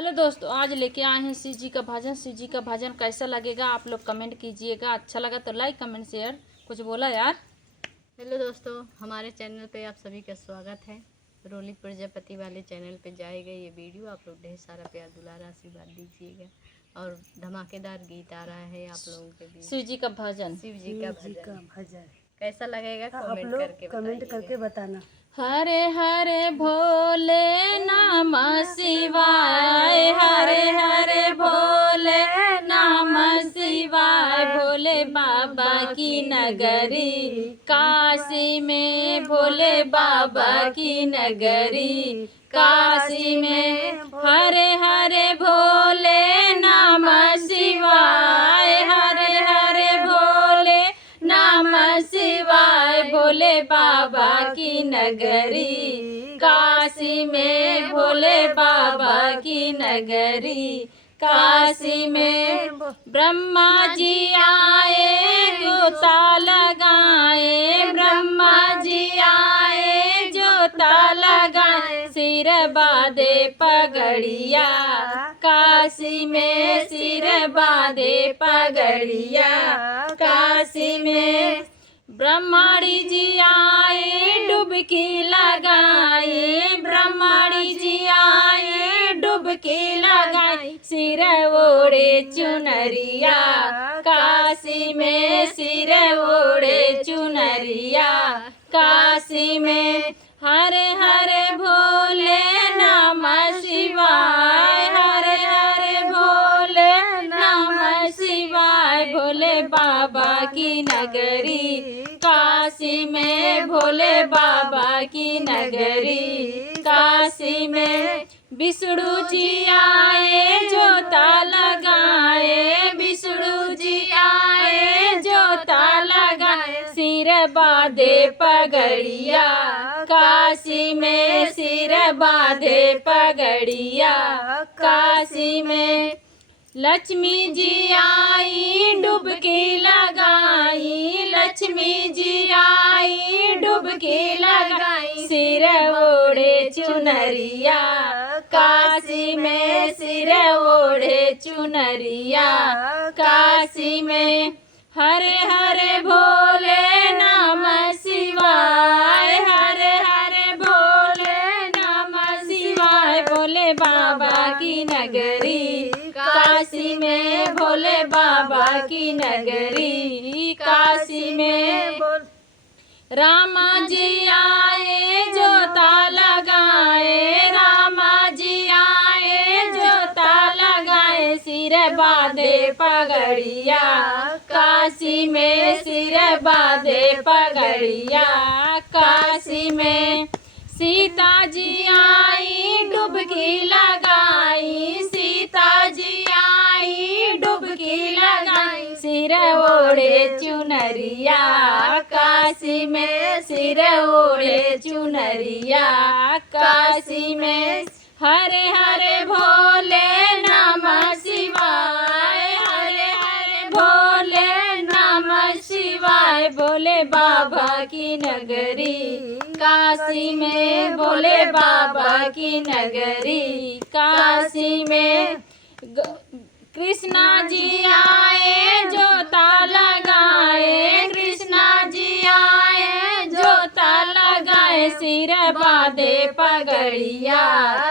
Hello दोस्तों, आज लेके आए हैं शिव जी का भजन। शिव जी का भजन कैसा लगेगा आप लोग कमेंट कीजिएगा। अच्छा लगा तो लाइक कमेंट शेयर। कुछ बोला यार। हेलो दोस्तों, हमारे चैनल पे आप सभी का स्वागत है। रोलित प्रजापति वाले चैनल पे जाएगा ये वीडियो। आप लोग ढेर सारा प्यार दुलार आशीर्वाद दीजिएगा और धमाकेदार गीत आ रहा है आप लोगों के बीच। शिव जी का भजन। शिव जी का भजन कैसा लगेगा कमेंट करके बताना। हरे हरे भोले नमः शिवाय, हरे हरे भोले नमः शिवाय। भोले बाबा की नगरी काशी में, भोले बाबा की नगरी काशी में। हरे हरे भोले नमः शिवाय, हरे हरे भोले नमः शिवाय। भोले बाबा की नगरी काशी में, भोले बाबा की नगरी काशी में। ब्रह्मा जी आए जोता लगाए, ब्रह्मा जी आए जोता लगाए। सिर बांधे पगड़िया काशी में, सिर बांधे पगड़िया काशी में। ब्रह्माणी जी आए डुबकी लगाई, ब्रह्माणी जी आए डुबकी लगाई। सिर ओढ़े चुनरिया काशी में, सिर ओढ़े चुनरिया काशी में। हरे हरे भोले नमः शिवाय, हरे हरे भोले नमः शिवाय। भोले बाबा की नगरी काशी में, भोले बाबा की नगरी काशी में। विष्णु जी आए जोता लगाए, विष्णु जी आए जोता लगाए। सिर बांधे पगड़िया काशी में, सिर बांधे पगड़िया काशी में। लक्ष्मी जी आई डुबकी लगाई, लक्ष्मी जी आई डुबकी लगाई। सिर ओढ़े चुनरिया काशी में, सिर ओढ़े चुनरिया काशी में। हरे हरे भोले नमः शिवाय, हरे हरे भोले नमः शिवाय। भोले बाबा की नगरी काशी में, भोले बाबा की नगरी काशी में। रामा जी आए जोता लगाए, रामा जी आए जोता लगाए। सिर बांधे पगड़िया काशी में, सिर बांधे पगड़िया काशी में। सीता जी आई डुबकी लगाई, सीता जी आई डुबकी लगाई। सिर ओढ़े चुनरिया काशी में, सिर ओढ़े चुनरिया काशी में। हरे हरे भोले नमः शिवाय, हरे हरे भोले नमः शिवाय। भोले बाबा की नगरी काशी में, भोले बाबा की नगरी काशी में। कृष्णा जी आए जोता लगाए, कृष्णा जी आए जोता लगाए। सिर बांधे पगड़िया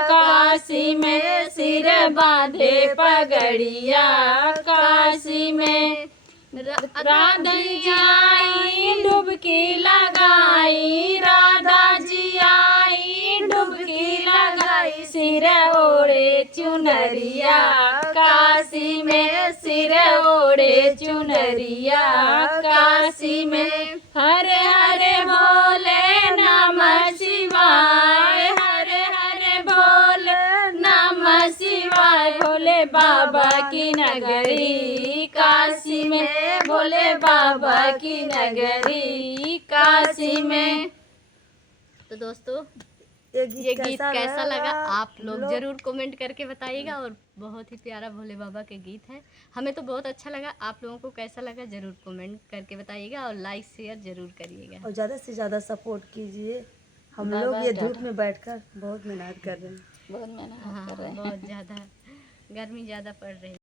काशी में, सिर बांधे पगड़िया काशी में। राधा जी आई डुबकी लगाई, राधा जी आई डुबकी लगाई। सिर ओढ़े चुनरिया काशी में, सिर ओढ़े चुनरिया काशी में। हरे हरे भोले नमः शिवाय, हरे हरे भोले नमः शिवाय। भोले बाबा की नगरी काशी में, भोले बाबा की नगरी काशी में। तो दोस्तों, ये गीत कैसा लगा आप लोग जरूर कमेंट करके बताइएगा। और बहुत ही प्यारा भोले बाबा के गीत है, हमें तो बहुत अच्छा लगा। आप लोगों को कैसा लगा जरूर कमेंट करके बताइएगा और लाइक शेयर जरूर करिएगा और ज़्यादा से ज़्यादा सपोर्ट कीजिए। हम लोग ये धूप में बैठकर बहुत मेहनत कर रहे हैं। बहुत मेहनत हाँ कर रहे हैं। बहुत ज़्यादा गर्मी ज़्यादा पड़ रही